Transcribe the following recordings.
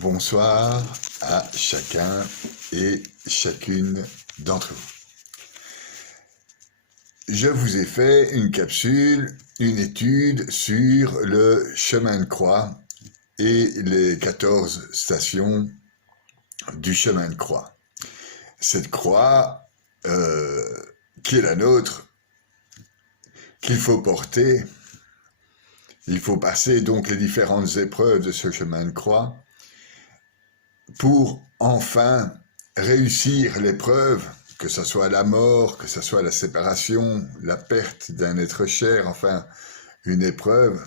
Bonsoir à chacun et chacune d'entre vous. Je vous ai fait une capsule, une étude sur le chemin de croix et les 14 stations du chemin de croix. Cette croix qui est la nôtre, qu'il faut porter, il faut passer donc les différentes épreuves de ce chemin de croix pour enfin réussir l'épreuve, que ce soit la mort, que ce soit la séparation, la perte d'un être cher, enfin une épreuve.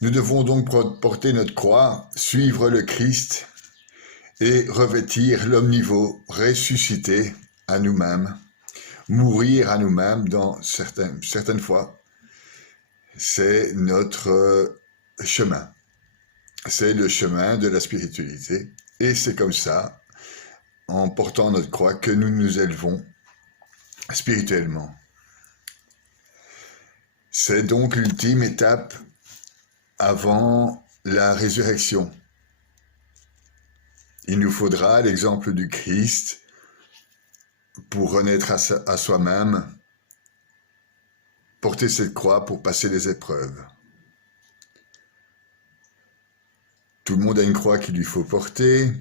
Nous devons donc porter notre croix, suivre le Christ et revêtir l'homme nouveau, ressusciter à nous-mêmes, mourir à nous-mêmes dans certaines fois. C'est notre chemin. C'est le chemin de la spiritualité. Et c'est comme ça, en portant notre croix, que nous nous élevons spirituellement. C'est donc l'ultime étape avant la résurrection. Il nous faudra l'exemple du Christ pour renaître à soi-même, porter cette croix pour passer les épreuves. Tout le monde a une croix qu'il lui faut porter,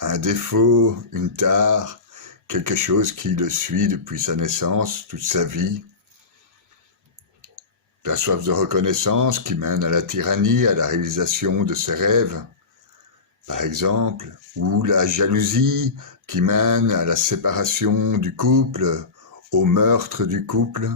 un défaut, une tare, quelque chose qui le suit depuis sa naissance, toute sa vie. La soif de reconnaissance qui mène à la tyrannie, à la réalisation de ses rêves, par exemple, ou la jalousie qui mène à la séparation du couple, au meurtre du couple,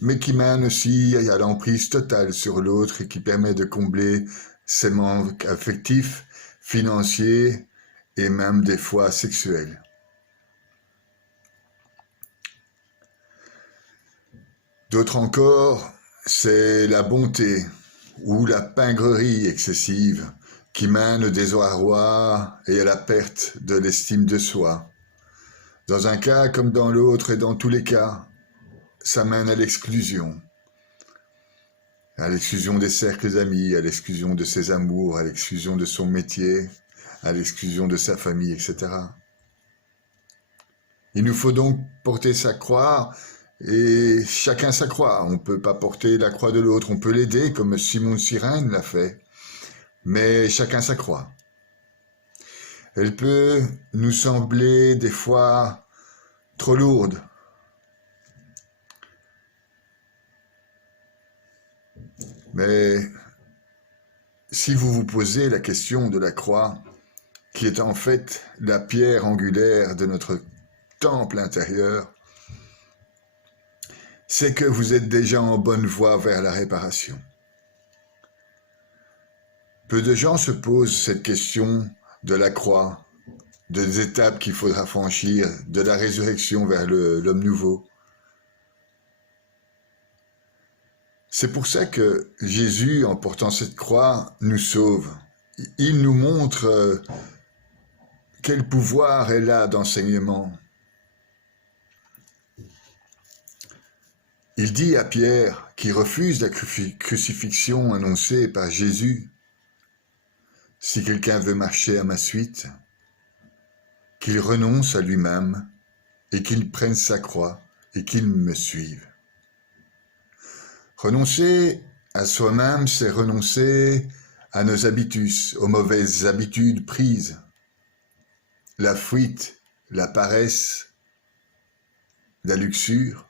mais qui mène aussi à l'emprise totale sur l'autre et qui permet de combler ses manques affectifs, financiers et même des fois sexuels. D'autres encore, c'est la bonté ou la pingrerie excessive qui mène au désarroi et à la perte de l'estime de soi. Dans un cas comme dans l'autre et dans tous les cas, ça mène à l'exclusion des cercles d'amis, à l'exclusion de ses amours, à l'exclusion de son métier, à l'exclusion de sa famille, etc. Il nous faut donc porter sa croix, et chacun sa croix. On ne peut pas porter la croix de l'autre, on peut l'aider comme Simon de Cyrène l'a fait, mais chacun sa croix. Elle peut nous sembler des fois trop lourde. Mais si vous vous posez la question de la croix, qui est en fait la pierre angulaire de notre temple intérieur, c'est que vous êtes déjà en bonne voie vers la réparation. Peu de gens se posent cette question de la croix, des étapes qu'il faudra franchir, de la résurrection vers l'homme nouveau. C'est pour ça que Jésus, en portant cette croix, nous sauve. Il nous montre quel pouvoir est là d'enseignement. Il dit à Pierre, qui refuse la crucifixion annoncée par Jésus, « Si quelqu'un veut marcher à ma suite, qu'il renonce à lui-même et qu'il prenne sa croix et qu'il me suive. » Renoncer à soi-même, c'est renoncer à nos habitus, aux mauvaises habitudes prises, la fuite, la paresse, la luxure,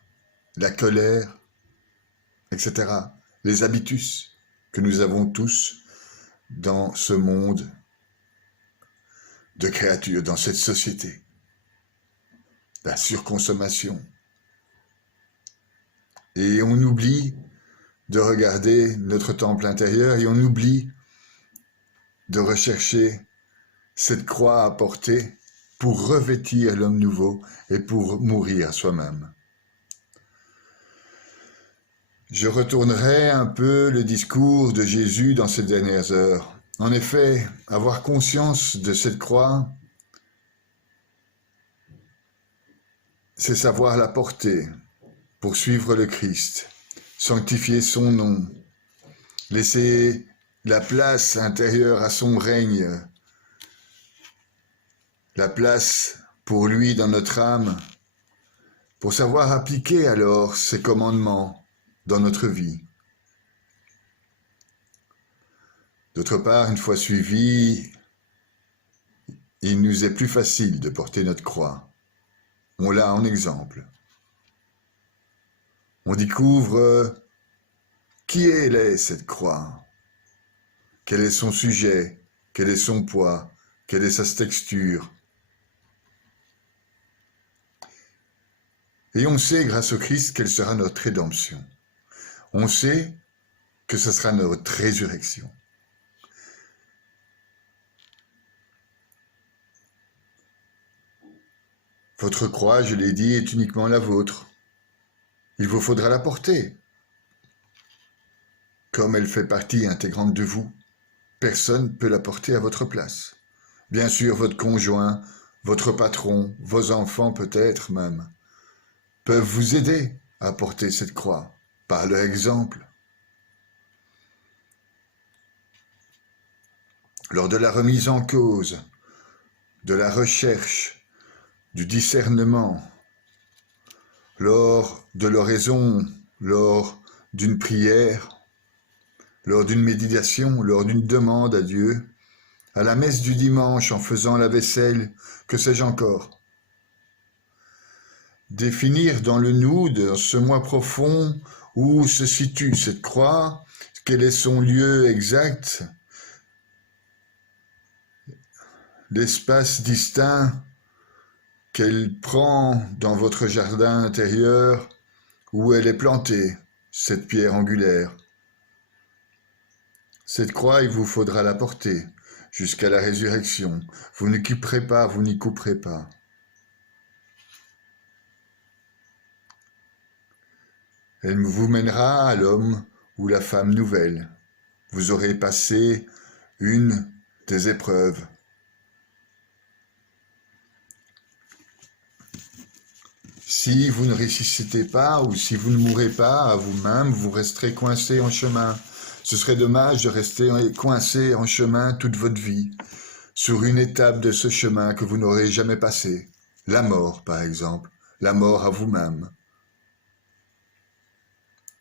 la colère, etc. Les habitus que nous avons tous dans ce monde de créatures, dans cette société. La surconsommation. Et on oublie de regarder notre temple intérieur et on oublie de rechercher cette croix à porter pour revêtir l'homme nouveau et pour mourir à soi-même. Je retournerai un peu le discours de Jésus dans ces dernières heures. En effet, avoir conscience de cette croix, c'est savoir la porter pour suivre le Christ, sanctifier son nom, laisser la place intérieure à son règne, la place pour lui dans notre âme, pour savoir appliquer alors ses commandements dans notre vie. D'autre part, une fois suivi, il nous est plus facile de porter notre croix. On l'a en exemple. On découvre qui est cette croix, quel est son sujet, quel est son poids, quelle est sa texture. Et on sait, grâce au Christ, quelle sera notre rédemption. On sait que ce sera notre résurrection. Votre croix, je l'ai dit, est uniquement la vôtre. Il vous faudra la porter. Comme elle fait partie intégrante de vous, personne ne peut la porter à votre place. Bien sûr, votre conjoint, votre patron, vos enfants peut-être même, peuvent vous aider à porter cette croix, par leur exemple. Lors de la remise en cause, de la recherche, du discernement, lors de l'oraison, lors d'une prière, lors d'une méditation, lors d'une demande à Dieu, à la messe du dimanche en faisant la vaisselle, que sais-je encore. Définir dans le nous, dans ce moi profond, où se situe cette croix, quel est son lieu exact, l'espace distinct qu'elle prend dans votre jardin intérieur, où elle est plantée, cette pierre angulaire. Cette croix, il vous faudra la porter jusqu'à la résurrection. Vous ne quitterez pas, vous n'y couperez pas. Elle vous mènera à l'homme ou la femme nouvelle. Vous aurez passé une des épreuves. Si vous ne ressuscitez pas ou si vous ne mourrez pas à vous-même, vous resterez coincé en chemin. Ce serait dommage de rester coincé en chemin toute votre vie, sur une étape de ce chemin que vous n'aurez jamais passé. La mort, par exemple. La mort à vous-même.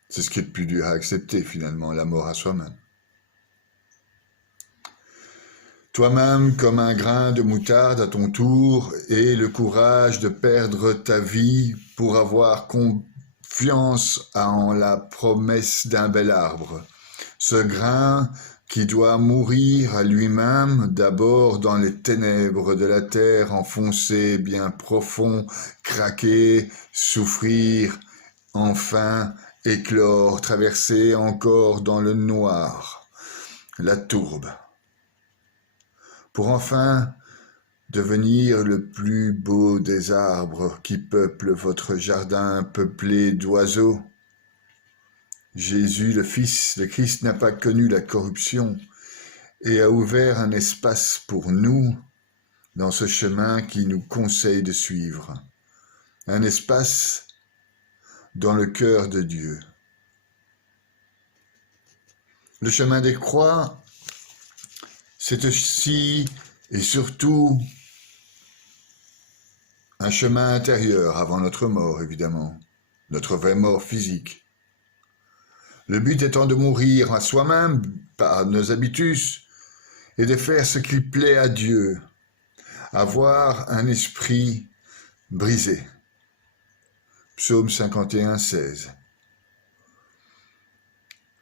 C'est ce qui est le plus dur à accepter, finalement, la mort à soi-même. Toi-même, comme un grain de moutarde à ton tour, aie le courage de perdre ta vie pour avoir confiance en la promesse d'un bel arbre. Ce grain qui doit mourir à lui-même, d'abord dans les ténèbres de la terre, enfoncé bien profond, craquer, souffrir, enfin éclore, traverser encore dans le noir, la tourbe, pour enfin devenir le plus beau des arbres qui peuplent votre jardin peuplé d'oiseaux. Jésus, le Fils, le Christ n'a pas connu la corruption et a ouvert un espace pour nous dans ce chemin qui nous conseille de suivre. Un espace dans le cœur de Dieu. Le chemin des croix, c'est aussi et surtout un chemin intérieur avant notre mort, évidemment, notre vraie mort physique. Le but étant de mourir à soi-même par nos habitus et de faire ce qui plaît à Dieu, avoir un esprit brisé. Psaume 51, 16.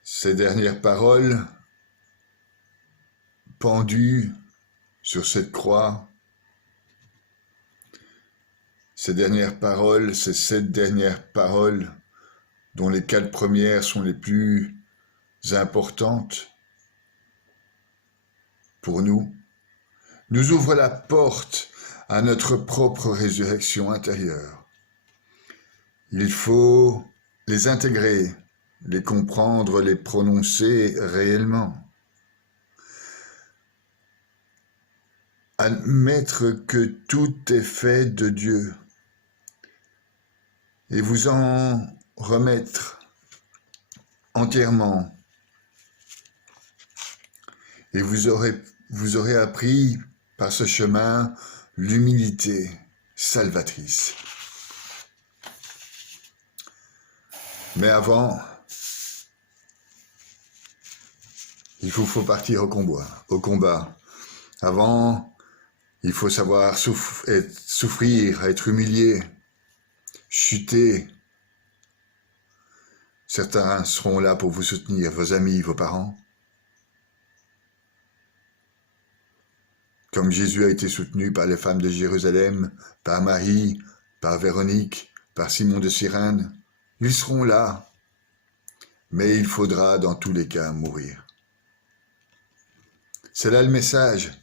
Ces dernières paroles, pendues sur cette croix, ces dernières paroles, ces 7 dernières paroles, dont les 4 premières sont les plus importantes pour nous, nous ouvrent la porte à notre propre résurrection intérieure. Il faut les intégrer, les comprendre, les prononcer réellement. Admettre que tout est fait de Dieu et vous en remettre entièrement et vous aurez appris par ce chemin l'humilité salvatrice. Mais avant, il faut partir au combat. Avant, il faut savoir souffrir, être humilié, chuter. Certains seront là pour vous soutenir, vos amis, vos parents. Comme Jésus a été soutenu par les femmes de Jérusalem, par Marie, par Véronique, par Simon de Cyrène, ils seront là. Mais il faudra dans tous les cas mourir. C'est là le message.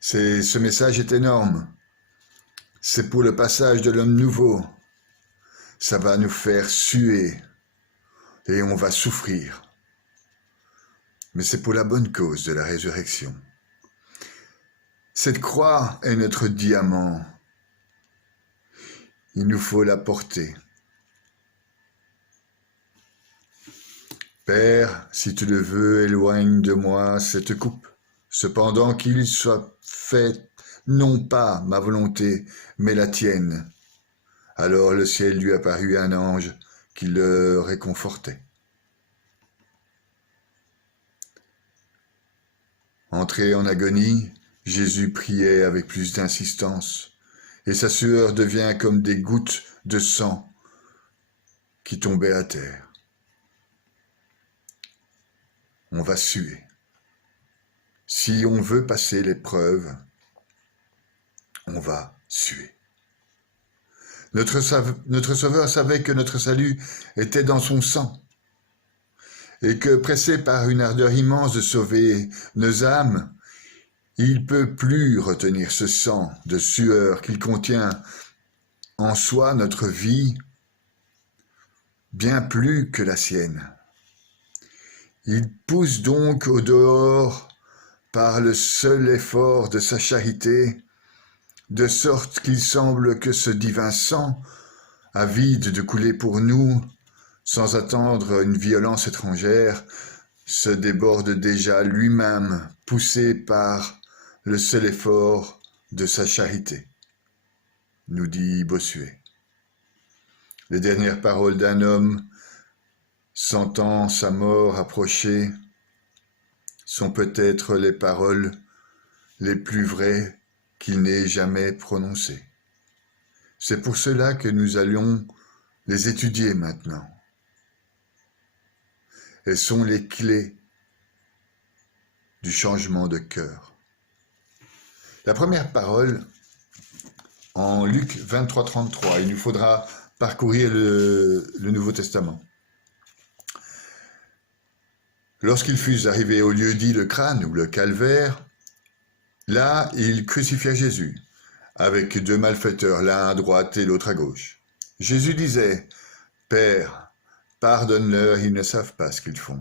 Ce message est énorme. C'est pour le passage de l'homme nouveau. Ça va nous faire suer et on va souffrir. Mais c'est pour la bonne cause de la résurrection. Cette croix est notre diamant. Il nous faut la porter. Père, si tu le veux, éloigne de moi cette coupe. Cependant qu'il soit fait non pas ma volonté, mais la tienne. Alors le ciel lui apparut un ange qui le réconfortait. Entré en agonie, Jésus priait avec plus d'insistance, et sa sueur devient comme des gouttes de sang qui tombaient à terre. On va suer. Si on veut passer l'épreuve, on va suer. Notre Sauveur savait que notre salut était dans son sang et que, pressé par une ardeur immense de sauver nos âmes, il ne peut plus retenir ce sang de sueur qu'il contient en soi, notre vie, bien plus que la sienne. Il pousse donc au dehors par le seul effort de sa charité, de sorte qu'il semble que ce divin sang, avide de couler pour nous, sans attendre une violence étrangère, se déborde déjà lui-même, poussé par le seul effort de sa charité, nous dit Bossuet. Les dernières paroles d'un homme, sentant sa mort approcher, sont peut-être les paroles les plus vraies qu'il n'ait jamais prononcées. C'est pour cela que nous allons les étudier maintenant. Elles sont les clés du changement de cœur. La première parole, en Luc 23, 33, il nous faudra parcourir le Nouveau Testament. Lorsqu'ils fussent arrivés au lieu dit le crâne ou le calvaire, là, ils crucifièrent Jésus, avec 2 malfaiteurs, l'un à droite et l'autre à gauche. Jésus disait, « Père, pardonne-leur, ils ne savent pas ce qu'ils font. »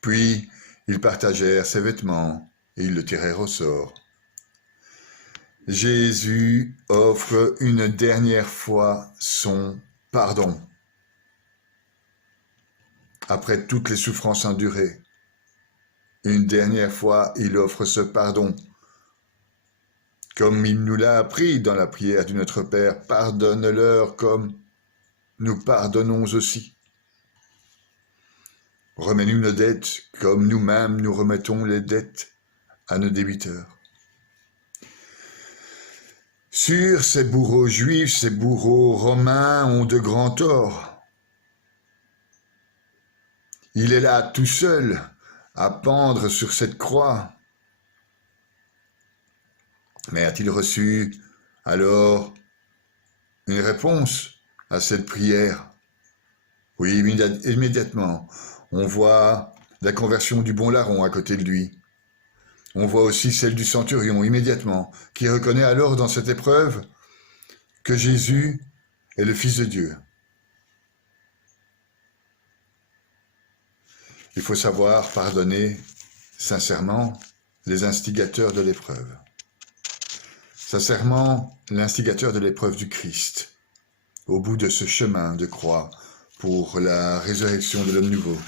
Puis, ils partagèrent ses vêtements et ils le tirèrent au sort. Jésus offre une dernière fois son pardon. Après toutes les souffrances endurées, une dernière fois, il offre ce pardon. Comme il nous l'a appris dans la prière du Notre Père, pardonne-leur comme nous pardonnons aussi. Remets-nous nos dettes comme nous-mêmes nous remettons les dettes à nos débiteurs. Sur ces bourreaux juifs, ces bourreaux romains ont de grands torts. Il est là tout seul à pendre sur cette croix. Mais a-t-il reçu alors une réponse à cette prière? Oui, immédiatement. On voit la conversion du bon larron à côté de lui. On voit aussi celle du centurion immédiatement, qui reconnaît alors dans cette épreuve que Jésus est le Fils de Dieu. Il faut savoir pardonner sincèrement les instigateurs de l'épreuve. Sincèrement, l'instigateur de l'épreuve du Christ, au bout de ce chemin de croix pour la résurrection de l'homme nouveau.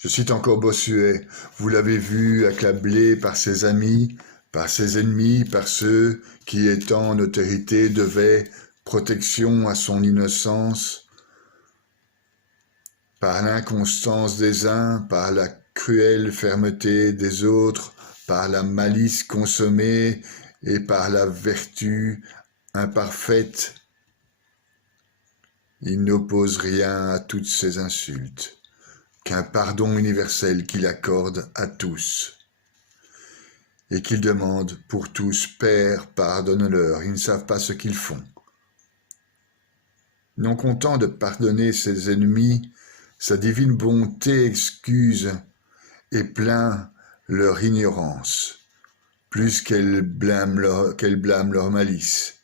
Je cite encore Bossuet, vous l'avez vu accablé par ses amis, par ses ennemis, par ceux qui, étant en autorité, devaient protection à son innocence, par l'inconstance des uns, par la cruelle fermeté des autres, par la malice consommée et par la vertu imparfaite. Il n'oppose rien à toutes ces insultes, qu'un pardon universel qu'il accorde à tous, et qu'il demande pour tous, Père, pardonne-leur, ils ne savent pas ce qu'ils font. Non content de pardonner ses ennemis, sa divine bonté excuse et plaint leur ignorance, plus qu'elle blâme leur malice.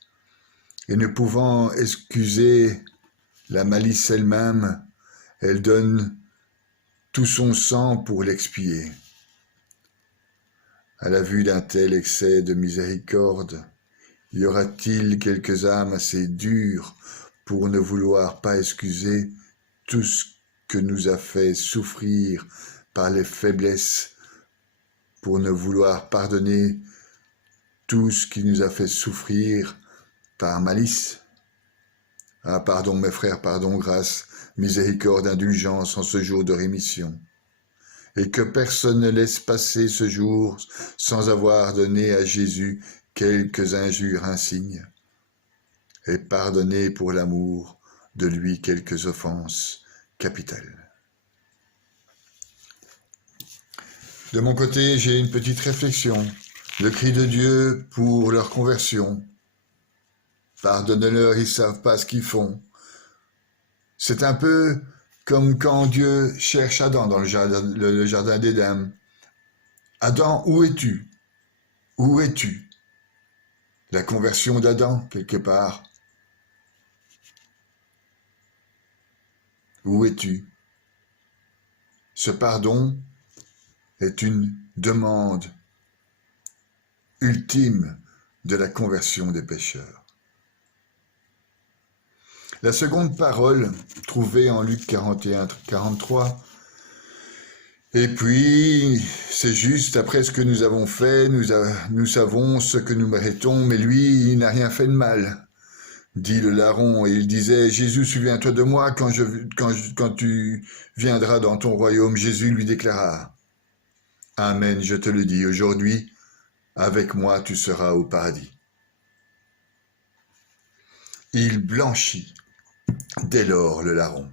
Et ne pouvant excuser la malice elle-même, elle donne tout son sang pour l'expier. À la vue d'un tel excès de miséricorde, y aura-t-il quelques âmes assez dures pour ne vouloir pas excuser tout ce que nous a fait souffrir par les faiblesses, pour ne vouloir pardonner tout ce qui nous a fait souffrir par malice? Ah, pardon mes frères, pardon, grâce, miséricorde, indulgence en ce jour de rémission. Et que personne ne laisse passer ce jour sans avoir donné à Jésus quelques injures insignes, et pardonner pour l'amour de lui quelques offenses capitales. De mon côté, j'ai une petite réflexion. Le cri de Dieu pour leur conversion. Pardonne-leur, ils ne savent pas ce qu'ils font. C'est un peu comme quand Dieu cherche Adam dans le jardin d'Éden. Adam, où es-tu? Où es-tu? La conversion d'Adam, quelque part. Où es-tu? Ce pardon est une demande ultime de la conversion des pécheurs. La seconde parole, trouvée en Luc 41-43, et puis, c'est juste, après ce que nous avons fait, nous savons ce que nous méritons, mais lui, il n'a rien fait de mal, dit le larron, et il disait, Jésus, souviens-toi de moi quand tu viendras dans ton royaume. Jésus lui déclara, Amen, je te le dis, aujourd'hui, avec moi tu seras au paradis. Il blanchit dès lors le larron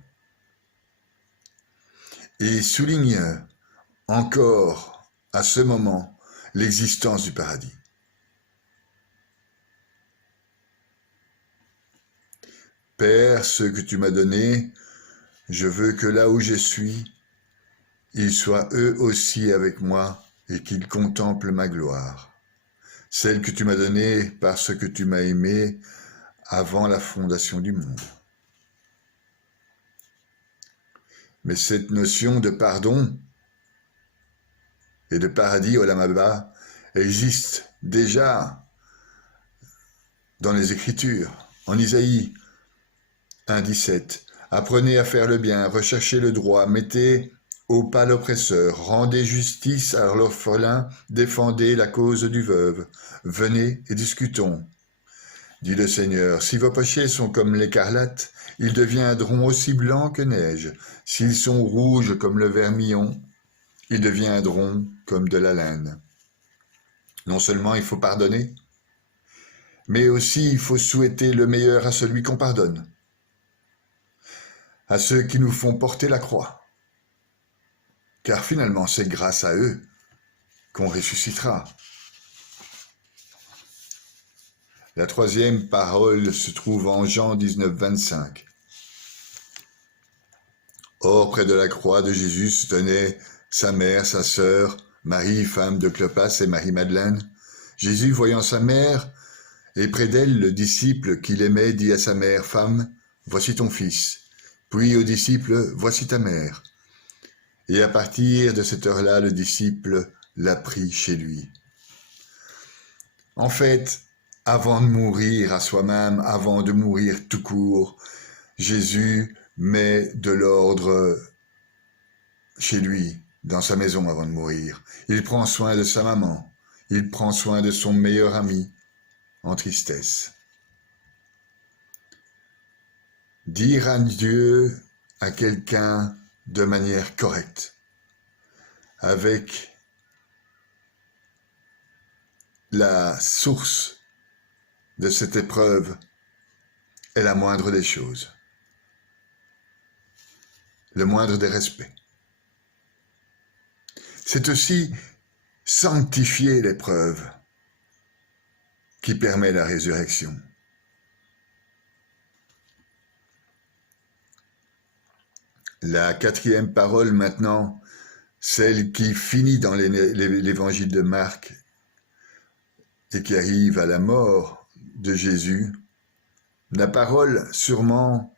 et souligne encore à ce moment l'existence du paradis. Père, ce que tu m'as donné, je veux que là où je suis, ils soient eux aussi avec moi et qu'ils contemplent ma gloire, celle que tu m'as donnée parce que tu m'as aimé avant la fondation du monde. Mais cette notion de pardon et de paradis, Olam Haba, existe déjà dans les Écritures. En Isaïe 1,17, apprenez à faire le bien, recherchez le droit, mettez au pas l'oppresseur, rendez justice à l'orphelin, défendez la cause du veuve. Venez et discutons, dit le Seigneur. Si vos péchés sont comme l'écarlate, ils deviendront aussi blancs que neige. S'ils sont rouges comme le vermillon, ils deviendront comme de la laine. Non seulement il faut pardonner, mais aussi il faut souhaiter le meilleur à celui qu'on pardonne, à ceux qui nous font porter la croix. Car finalement, c'est grâce à eux qu'on ressuscitera. La troisième parole se trouve en Jean 19, 25. Or, près de la croix de Jésus se tenaient sa mère, sa sœur, Marie, femme de Clopas, et Marie-Madeleine. Jésus, voyant sa mère, et près d'elle le disciple qu'il aimait, dit à sa mère, « Femme, voici ton fils. » Puis au disciple, « Voici ta mère. » Et à partir de cette heure-là, le disciple l'a pris chez lui. En fait, avant de mourir à soi-même, avant de mourir tout court, Jésus met de l'ordre chez lui. dans sa maison avant de mourir. Il prend soin de sa maman. Il prend soin de son meilleur ami en tristesse. Dire adieu à quelqu'un de manière correcte, avec la source de cette épreuve est la moindre des choses, le moindre des respects. C'est aussi sanctifier l'épreuve qui permet la résurrection. La quatrième parole maintenant, celle qui finit dans l'évangile de Marc et qui arrive à la mort de Jésus, la parole sûrement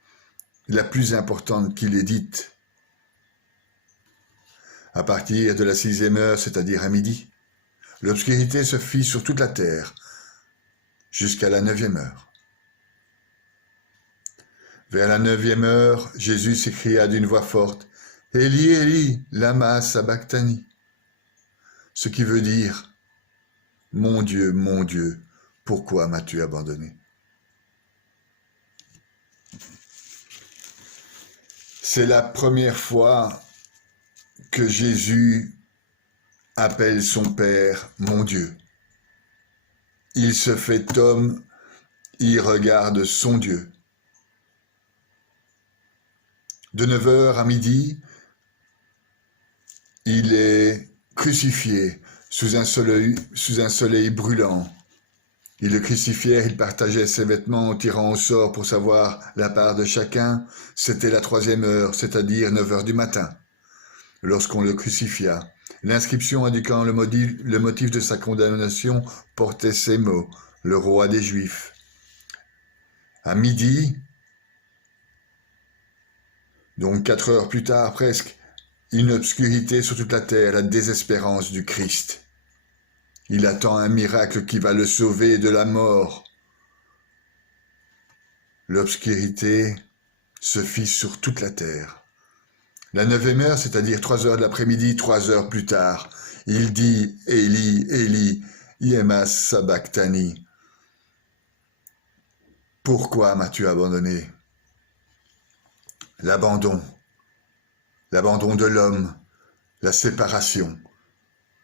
la plus importante qu'il ait dite, à partir de la 6e heure, c'est-à-dire à midi, l'obscurité se fit sur toute la terre jusqu'à la 9e heure. Vers la 9e heure, Jésus s'écria d'une voix forte, « Eli, Eli, lama sabachthani » ce qui veut dire, « Mon Dieu, pourquoi m'as-tu abandonné » C'est la première fois que Jésus appelle son Père « Mon Dieu ». Il se fait homme, il regarde son Dieu. De 9h à midi, il est crucifié sous un soleil brûlant. Ils le crucifièrent, il partageait ses vêtements en tirant au sort pour savoir la part de chacun. C'était la 3e heure, c'est-à-dire 9h du matin, lorsqu'on le crucifia. L'inscription indiquant le motif de sa condamnation portait ces mots, « Le roi des Juifs ». À midi, donc 4 heures plus tard presque, une obscurité sur toute la terre, la désespérance du Christ. Il attend un miracle qui va le sauver de la mort. L'obscurité se fit sur toute la terre. La 9e heure, c'est-à-dire 3 heures de l'après-midi, 3 heures plus tard, il dit « Eli, Eli, lama sabachthani » Pourquoi m'as-tu abandonné? L'abandon de l'homme, la séparation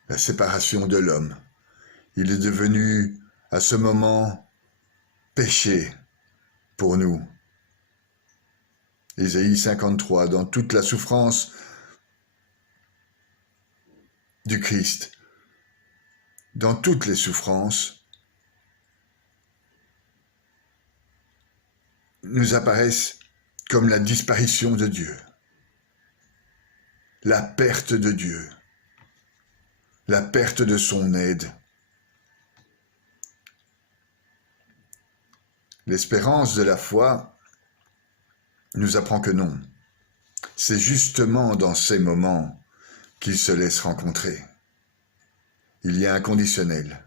de l'homme. Il est devenu à ce moment péché pour nous. Ésaïe 53, dans toute la souffrance du Christ, dans toutes les souffrances, nous apparaissent comme la disparition de Dieu, la perte de Dieu, la perte de son aide. L'espérance de la foi nous apprend que non. C'est justement dans ces moments qu'il se laisse rencontrer. Il y a un conditionnel,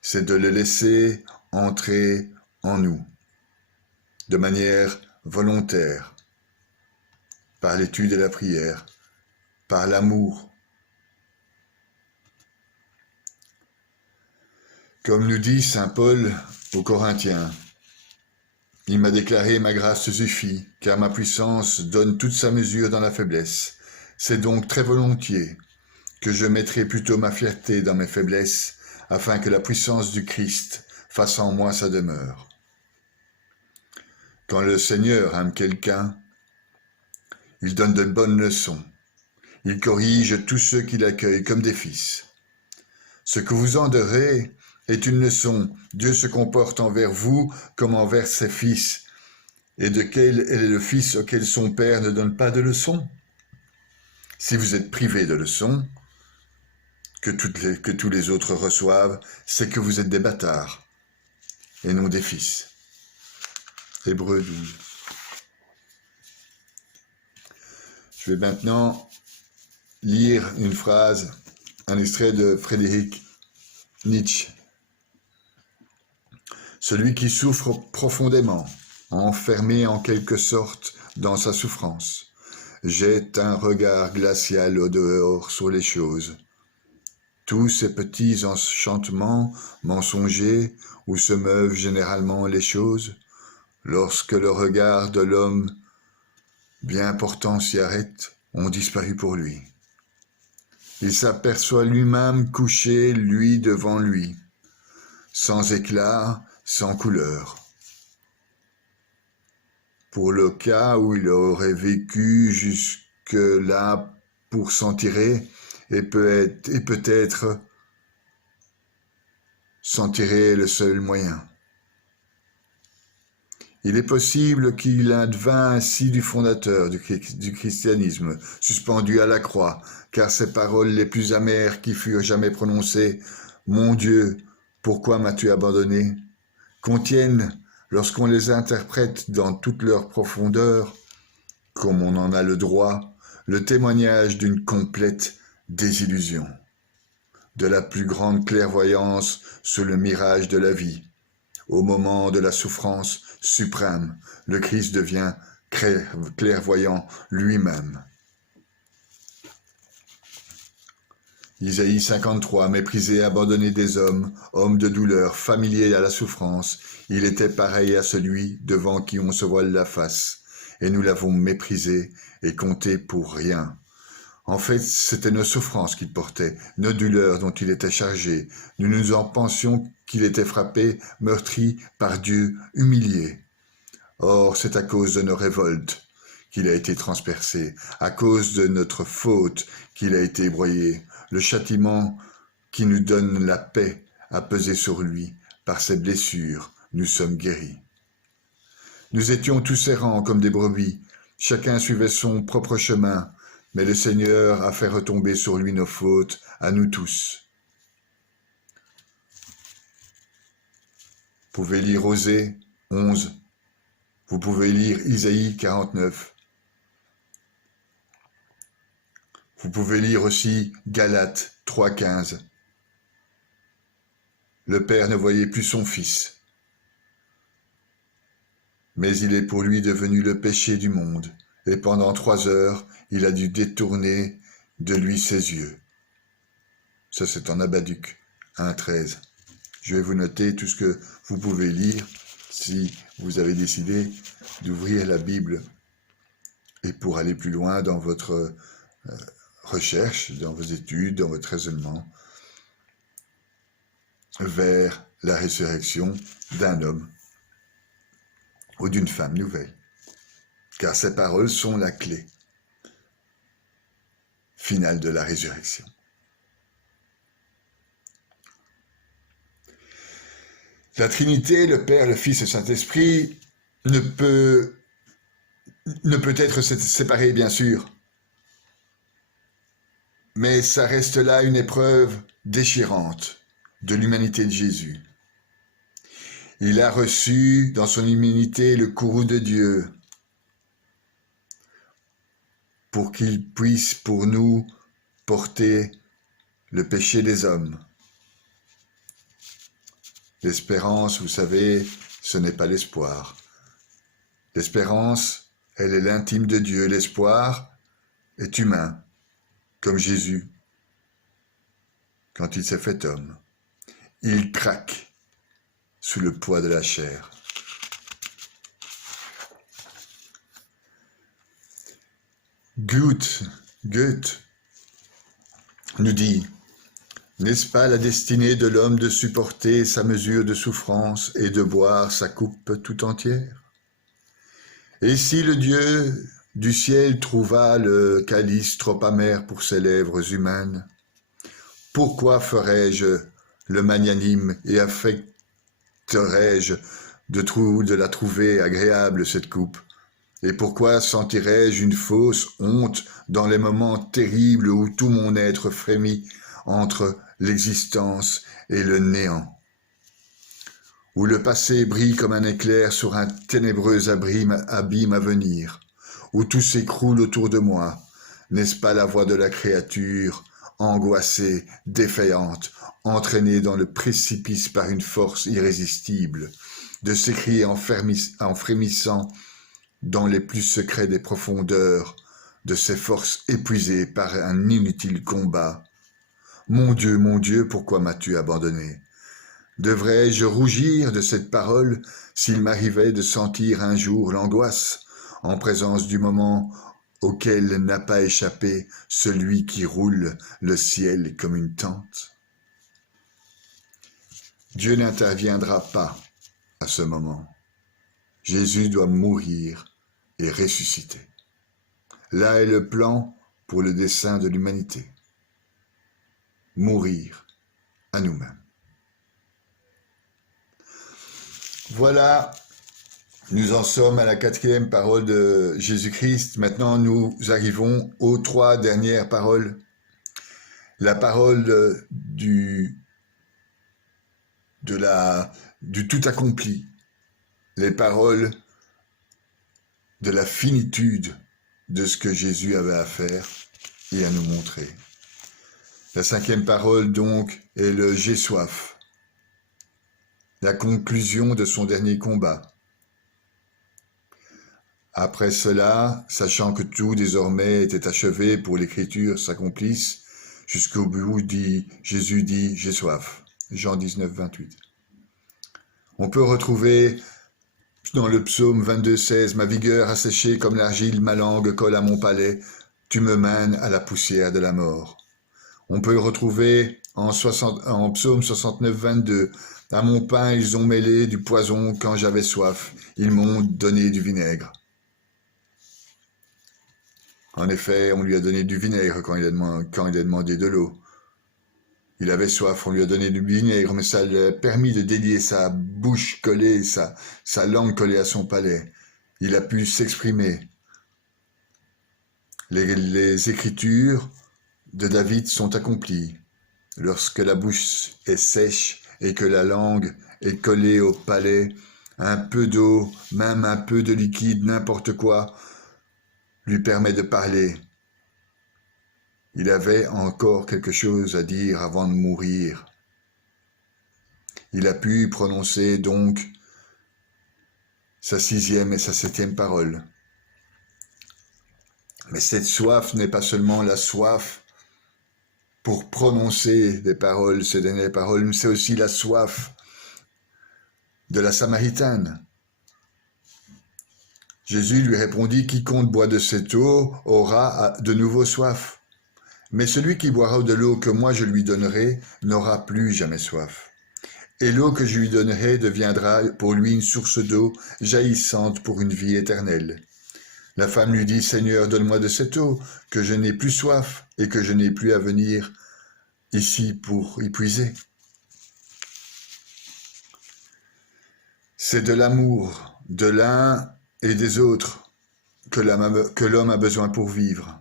c'est de le laisser entrer en nous, de manière volontaire, par l'étude et la prière, par l'amour. Comme nous dit saint Paul aux Corinthiens, « Il m'a déclaré, ma grâce te suffit, car ma puissance donne toute sa mesure dans la faiblesse. C'est donc très volontiers que je mettrai plutôt ma fierté dans mes faiblesses, afin que la puissance du Christ fasse en moi sa demeure. » Quand le Seigneur aime quelqu'un, il donne de bonnes leçons. Il corrige tous ceux qui l'accueillent comme des fils. Ce que vous endurez est une leçon. Dieu se comporte envers vous comme envers ses fils. Et de quel est le fils auquel son père ne donne pas de leçons? Si vous êtes privé de leçons, que tous les autres reçoivent, c'est que vous êtes des bâtards et non des fils. Hébreux 12. Je vais maintenant lire une phrase, un extrait de Friedrich Nietzsche. Celui qui souffre profondément, enfermé en quelque sorte dans sa souffrance, jette un regard glacial au dehors sur les choses. Tous ces petits enchantements mensongers où se meuvent généralement les choses, lorsque le regard de l'homme bien portant s'y arrête, ont disparu pour lui. Il s'aperçoit lui-même couché, lui devant lui, sans éclat, sans couleur. Pour le cas où il aurait vécu jusque-là pour s'en tirer, et peut-être s'en tirer le seul moyen. Il est possible qu'il advint ainsi du fondateur du christianisme, suspendu à la croix, car ces paroles les plus amères qui furent jamais prononcées, « Mon Dieu, pourquoi m'as-tu abandonné ?» contiennent, lorsqu'on les interprète dans toute leur profondeur, comme on en a le droit, le témoignage d'une complète désillusion, de la plus grande clairvoyance sous le mirage de la vie. Au moment de la souffrance suprême, le Christ devient clairvoyant lui-même. Isaïe 53, méprisé, abandonné des hommes, homme de douleur, familier à la souffrance, il était pareil à celui devant qui on se voile la face, et nous l'avons méprisé et compté pour rien. En fait, c'était nos souffrances qu'il portait, nos douleurs dont il était chargé. Nous nous en pensions qu'il était frappé, meurtri par Dieu, humilié. Or, c'est à cause de nos révoltes qu'il a été transpercé, à cause de notre faute qu'il a été broyé. Le châtiment qui nous donne la paix a pesé sur lui. Par ses blessures, nous sommes guéris. Nous étions tous errants comme des brebis. Chacun suivait son propre chemin. Mais le Seigneur a fait retomber sur lui nos fautes, à nous tous. Vous pouvez lire Osée 11. Vous pouvez lire Isaïe 49. Vous pouvez lire aussi Galates 3,15. Le Père ne voyait plus son Fils, mais il est pour lui devenu le péché du monde, et pendant 3 heures, il a dû détourner de lui ses yeux. Ça, c'est en Habacuc 1,13. Je vais vous noter tout ce que vous pouvez lire si vous avez décidé d'ouvrir la Bible et pour aller plus loin dans votre recherche, dans vos études, dans votre raisonnement vers la résurrection d'un homme ou d'une femme nouvelle. Car ces paroles sont la clé finale de la résurrection. La Trinité, le Père, le Fils et le Saint-Esprit ne peut être séparée, bien sûr, mais ça reste là une épreuve déchirante de l'humanité de Jésus. Il a reçu dans son humanité le courroux de Dieu pour qu'il puisse pour nous porter le péché des hommes. L'espérance, vous savez, ce n'est pas l'espoir. L'espérance, elle est l'intime de Dieu. L'espoir est humain, comme Jésus, quand il s'est fait homme. Il craque sous le poids de la chair. Goethe nous dit, n'est-ce pas la destinée de l'homme de supporter sa mesure de souffrance et de boire sa coupe tout entière? Et si le Dieu du ciel trouva le calice trop amer pour ses lèvres humaines, pourquoi ferais-je le magnanime et affecterais-je de la trouver agréable cette coupe? Et pourquoi sentirais-je une fausse honte dans les moments terribles où tout mon être frémit entre l'existence et le néant, où le passé brille comme un éclair sur un ténébreux abîme à venir, où tout s'écroule autour de moi? N'est-ce pas la voix de la créature, angoissée, défaillante, entraînée dans le précipice par une force irrésistible, de s'écrier en frémissant dans les plus secrets des profondeurs, de ses forces épuisées par un inutile combat. Mon Dieu, pourquoi m'as-tu abandonné? Devrais-je rougir de cette parole s'il m'arrivait de sentir un jour l'angoisse en présence du moment auquel n'a pas échappé celui qui roule le ciel comme une tente? Dieu n'interviendra pas à ce moment. Jésus doit mourir et ressusciter. Là est le plan pour le dessein de l'humanité. Mourir à nous-mêmes. Voilà, nous en sommes à la 4e parole de Jésus-Christ. Maintenant, nous arrivons aux 3 dernières paroles. La parole du tout accompli. Les paroles de la finitude de ce que Jésus avait à faire et à nous montrer. La 5e parole, donc, est le « j'ai soif », la conclusion de son dernier combat. Après cela, sachant que tout désormais était achevé pour l'Écriture s'accomplisse, jusqu'au bout, Jésus dit « j'ai soif ». Jean 19, 28. On peut retrouver dans le psaume 22, 16, « Ma vigueur a séché comme l'argile, ma langue colle à mon palais, tu me mènes à la poussière de la mort. » On peut le retrouver en psaume 69, 22, « À mon pain ils ont mêlé du poison quand j'avais soif, ils m'ont donné du vinaigre. » En effet, on lui a donné du vinaigre quand il a demandé de l'eau. Il avait soif, on lui a donné du vinaigre, mais ça lui a permis de délier sa bouche collée, sa langue collée à son palais. Il a pu s'exprimer. Les écritures de David sont accomplies. Lorsque la bouche est sèche et que la langue est collée au palais, un peu d'eau, même un peu de liquide, n'importe quoi, lui permet de parler. Il avait encore quelque chose à dire avant de mourir. Il a pu prononcer donc sa 6e et sa 7e parole. Mais cette soif n'est pas seulement la soif pour prononcer des paroles, ces dernières paroles, mais c'est aussi la soif de la Samaritaine. Jésus lui répondit, « Quiconque boit de cette eau aura de nouveau soif. Mais celui qui boira de l'eau que moi je lui donnerai n'aura plus jamais soif. Et l'eau que je lui donnerai deviendra pour lui une source d'eau jaillissante pour une vie éternelle. » La femme lui dit, « Seigneur, donne-moi de cette eau, que je n'ai plus soif et que je n'ai plus à venir ici pour y puiser. » C'est de l'amour de l'un et des autres que l'homme a besoin pour vivre.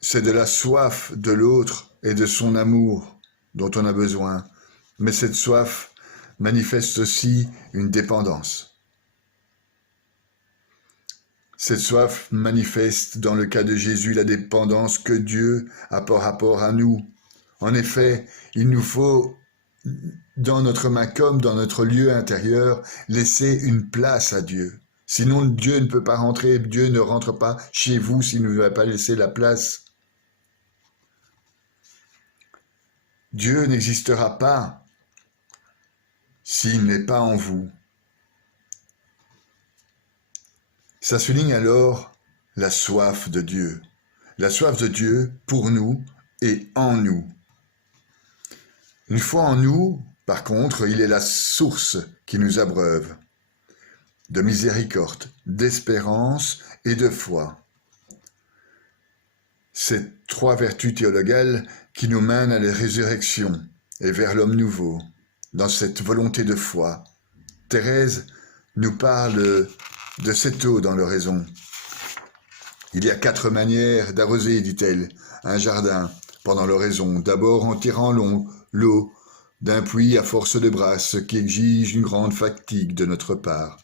C'est de la soif de l'autre et de son amour dont on a besoin. Mais cette soif manifeste aussi une dépendance. Cette soif manifeste, dans le cas de Jésus, la dépendance que Dieu a par rapport à nous. En effet, il nous faut, dans notre main comme dans notre lieu intérieur, laisser une place à Dieu. Sinon, Dieu ne peut pas rentrer, Dieu ne rentre pas chez vous s'il ne vous a pas laissé la place. Dieu n'existera pas s'il n'est pas en vous. Ça souligne alors la soif de Dieu. La soif de Dieu pour nous et en nous. Une fois en nous, par contre, il est la source qui nous abreuve de miséricorde, d'espérance et de foi. Ces 3 vertus théologales qui nous mènent à la résurrection et vers l'homme nouveau, dans cette volonté de foi. Thérèse nous parle de cette eau dans l'oraison. Il y a 4 manières d'arroser, dit-elle, un jardin pendant l'oraison. D'abord en tirant l'eau d'un puits à force de bras, ce qui exige une grande fatigue de notre part.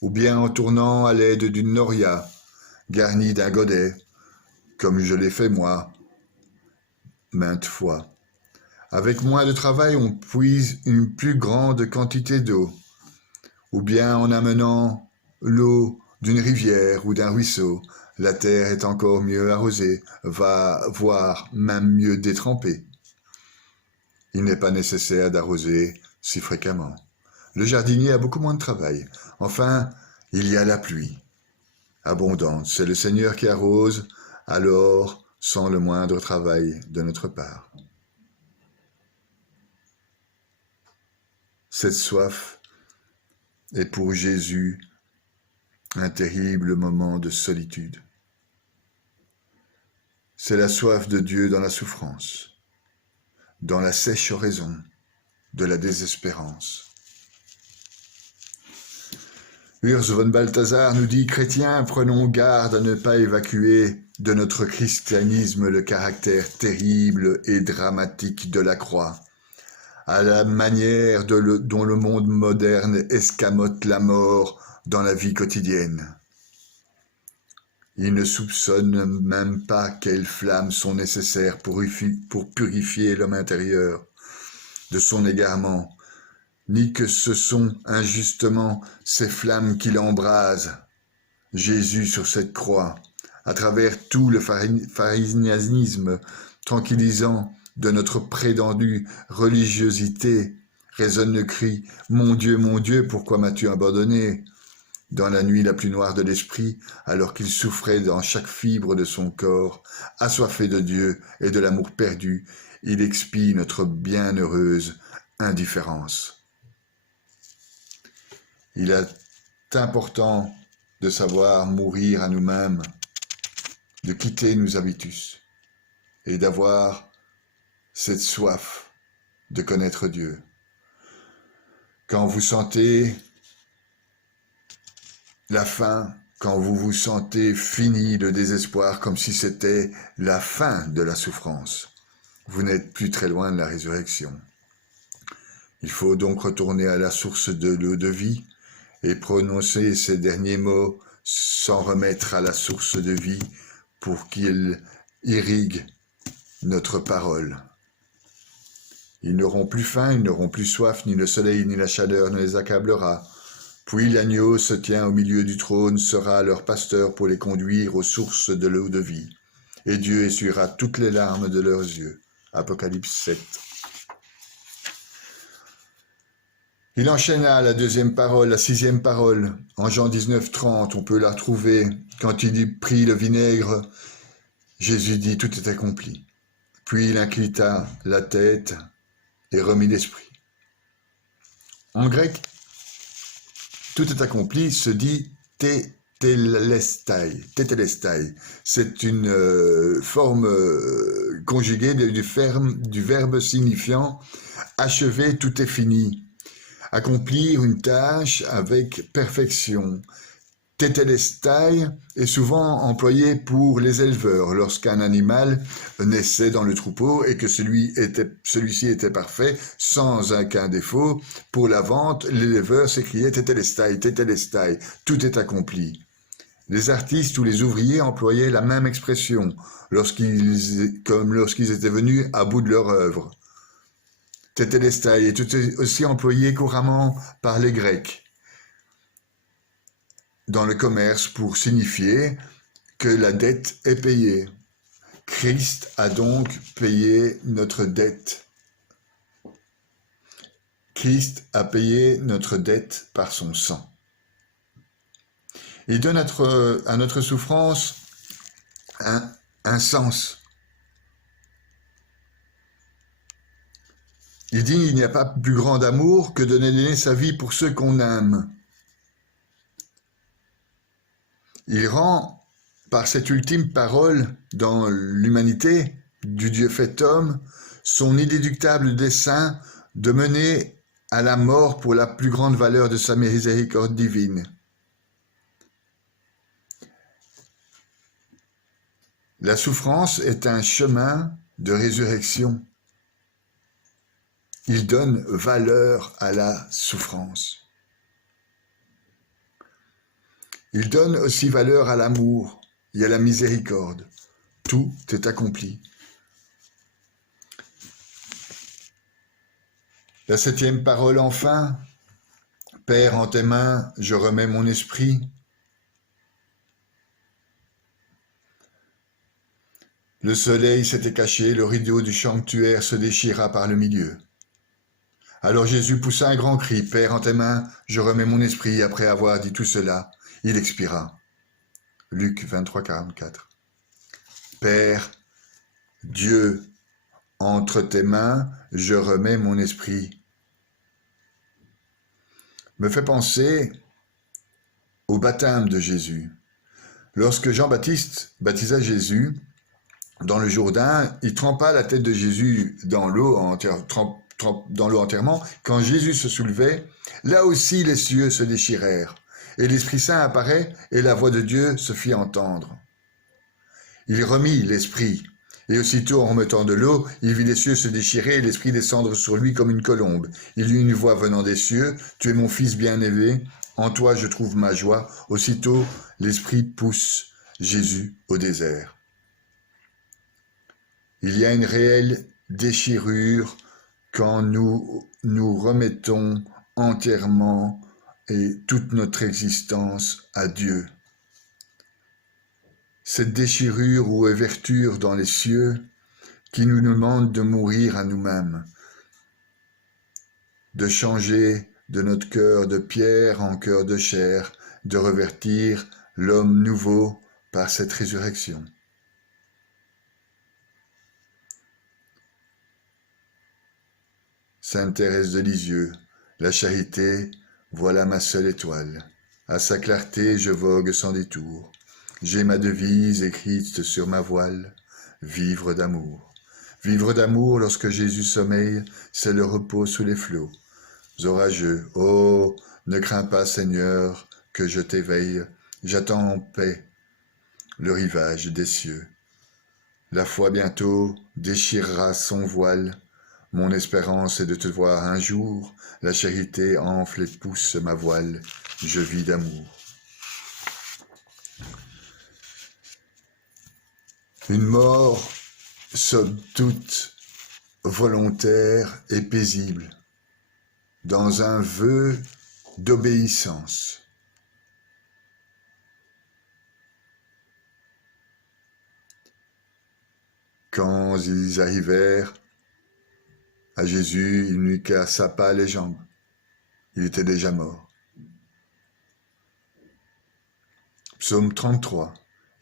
Ou bien en tournant à l'aide d'une noria, garnie d'un godet, comme je l'ai fait moi, maintes fois. Avec moins de travail, on puise une plus grande quantité d'eau, ou bien en amenant l'eau d'une rivière ou d'un ruisseau, la terre est encore mieux arrosée, voire même mieux détrempée. Il n'est pas nécessaire d'arroser si fréquemment. Le jardinier a beaucoup moins de travail. Enfin, il y a la pluie. Abondante, c'est le Seigneur qui arrose, alors sans le moindre travail de notre part. Cette soif est pour Jésus un terrible moment de solitude. C'est la soif de Dieu dans la souffrance, dans la sèche oraison de la désespérance. Urs von Balthasar nous dit « Chrétiens, prenons garde à ne pas évacuer de notre christianisme le caractère terrible et dramatique de la croix, à la manière dont le monde moderne escamote la mort dans la vie quotidienne. Il ne soupçonne même pas quelles flammes sont nécessaires pour purifier l'homme intérieur de son égarement, ni que ce sont injustement ces flammes qui l'embrasent. Jésus sur cette croix, à travers tout le pharisianisme tranquillisant de notre prétendue religiosité, résonne le cri « Mon Dieu, pourquoi m'as-tu abandonné ?» Dans la nuit la plus noire de l'esprit, alors qu'il souffrait dans chaque fibre de son corps, assoiffé de Dieu et de l'amour perdu, il expie notre bienheureuse indifférence. Il est important de savoir mourir à nous-mêmes, de quitter nos habitus et d'avoir cette soif de connaître Dieu. Quand vous sentez la faim, quand vous vous sentez fini, le désespoir, comme si c'était la fin de la souffrance, vous n'êtes plus très loin de la résurrection. Il faut donc retourner à la source de l'eau de vie et prononcer ces derniers mots sans remettre à la source de vie pour qu'il irrigue notre parole. Ils n'auront plus faim, ils n'auront plus soif, ni le soleil ni la chaleur ne les accablera. Puis l'agneau se tient au milieu du trône, sera leur pasteur pour les conduire aux sources de l'eau de vie. Et Dieu essuiera toutes les larmes de leurs yeux. Apocalypse 7. Il enchaîna à la deuxième parole, la sixième parole. En Jean 19, 30, on peut la retrouver. Quand il prit le vinaigre, Jésus dit « Tout est accompli ». Puis il inclina la tête et remit l'esprit. En grec, tout est accompli se dit tételestai. Tételestai. C'est une forme conjuguée du verbe signifiant achever, tout est fini. Accomplir une tâche avec perfection. Tételestai est souvent employé pour les éleveurs lorsqu'un animal naissait dans le troupeau et que celui-ci était parfait, sans aucun défaut. Pour la vente, l'éleveur s'écriait Tételestai, Tételestai, tout est accompli. Les artistes ou les ouvriers employaient la même expression comme lorsqu'ils étaient venus à bout de leur œuvre. Tételestai est aussi employé couramment par les Grecs dans le commerce pour signifier que la dette est payée. Christ a donc payé notre dette. Christ a payé notre dette par son sang. Il donne à notre souffrance un sens. Il dit il n'y a pas plus grand amour que de donner sa vie pour ceux qu'on aime. Il rend, par cette ultime parole dans l'humanité du Dieu fait homme, son inéluctable dessein de mener à la mort pour la plus grande valeur de sa miséricorde divine. La souffrance est un chemin de résurrection. Il donne valeur à la souffrance. Il donne aussi valeur à l'amour et à la miséricorde. Tout est accompli. La septième parole enfin, « Père, en tes mains, je remets mon esprit ». Le soleil s'était caché, le rideau du sanctuaire se déchira par le milieu. Alors Jésus poussa un grand cri, « Père, en tes mains, je remets mon esprit. » Après avoir dit tout cela, il expira. Luc 23, 44. Père, Dieu, entre tes mains, je remets mon esprit. Me fait penser au baptême de Jésus. Lorsque Jean-Baptiste baptisa Jésus dans le Jourdain, il trempa la tête de Jésus dans l'eau entièrement. Quand Jésus se soulevait, là aussi les cieux se déchirèrent, et l'Esprit Saint apparaît, et la voix de Dieu se fit entendre. Il remit l'Esprit, et aussitôt en remettant de l'eau, il vit les cieux se déchirer et l'Esprit descendre sur lui comme une colombe. Il eut une voix venant des cieux, « Tu es mon Fils bien-aimé, en toi je trouve ma joie. » Aussitôt, l'Esprit pousse Jésus au désert. Il y a une réelle déchirure quand nous nous remettons entièrement et toute notre existence à Dieu. Cette déchirure ou ouverture dans les cieux qui nous demande de mourir à nous-mêmes, de changer de notre cœur de pierre en cœur de chair, de revêtir l'homme nouveau par cette résurrection. Sainte Thérèse de Lisieux, la charité, voilà ma seule étoile. À sa clarté, je vogue sans détour. J'ai ma devise écrite sur ma voile, vivre d'amour. Vivre d'amour lorsque Jésus sommeille, c'est le repos sous les flots. Orageux, oh, ne crains pas, Seigneur, que je t'éveille. J'attends en paix le rivage des cieux. La foi bientôt déchirera son voile. Mon espérance est de te voir un jour, la charité enfle et pousse ma voile, je vis d'amour. Une mort, somme toute, volontaire et paisible, dans un vœu d'obéissance. Quand ils arrivèrent à Jésus, il ne lui cassa pas les jambes. Il était déjà mort. Psaume 33.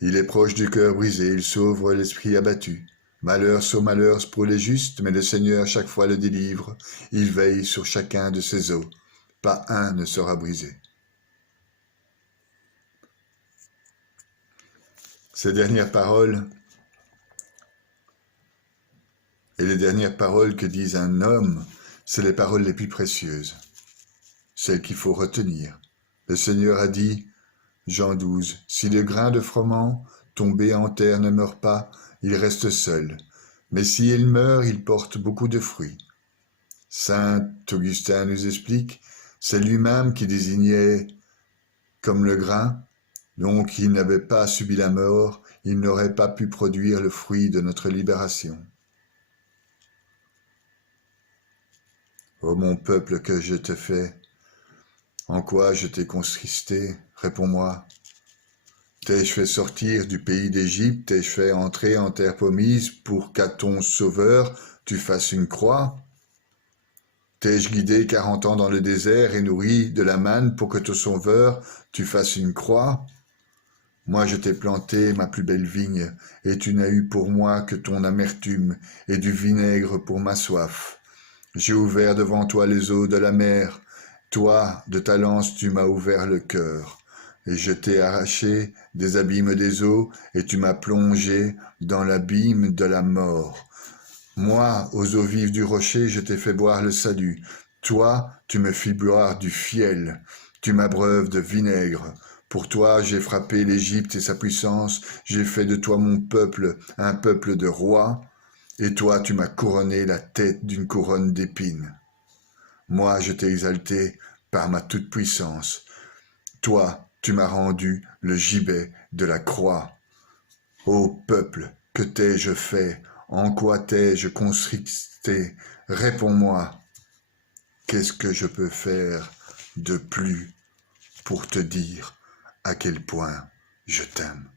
Il est proche du cœur brisé, il sauve l'esprit abattu. Malheur sur malheur pour les justes, mais le Seigneur chaque fois le délivre. Il veille sur chacun de ses os. Pas un ne sera brisé. Ces dernières paroles et les dernières paroles que dit un homme, c'est les paroles les plus précieuses, celles qu'il faut retenir. Le Seigneur a dit, Jean 12, « Si le grain de froment tombé en terre ne meurt pas, il reste seul, mais si il meurt, il porte beaucoup de fruits. » Saint Augustin nous explique, c'est lui-même qui désignait comme le grain, donc il n'avait pas subi la mort, il n'aurait pas pu produire le fruit de notre libération. Ô mon peuple, que je te fais, en quoi je t'ai contristé, réponds-moi. T'ai-je fait sortir du pays d'Égypte, t'ai-je fait entrer en terre promise pour qu'à ton sauveur tu fasses une croix? T'ai-je guidé 40 ans dans le désert et nourri de la manne pour que ton sauveur tu fasses une croix? Moi je t'ai planté ma plus belle vigne, et tu n'as eu pour moi que ton amertume et du vinaigre pour ma soif. J'ai ouvert devant toi les eaux de la mer, toi, de ta lance, tu m'as ouvert le cœur, et je t'ai arraché des abîmes des eaux, et tu m'as plongé dans l'abîme de la mort. Moi, aux eaux vives du rocher, je t'ai fait boire le salut. Toi, tu me fis boire du fiel, tu m'abreuves de vinaigre. Pour toi, j'ai frappé l'Égypte et sa puissance, j'ai fait de toi mon peuple, un peuple de rois, et toi, tu m'as couronné la tête d'une couronne d'épines. Moi, je t'ai exalté par ma toute-puissance. Toi, tu m'as rendu le gibet de la croix. Ô peuple, que t'ai-je fait? En quoi t'ai-je constricté? Réponds-moi. Qu'est-ce que je peux faire de plus pour te dire à quel point je t'aime?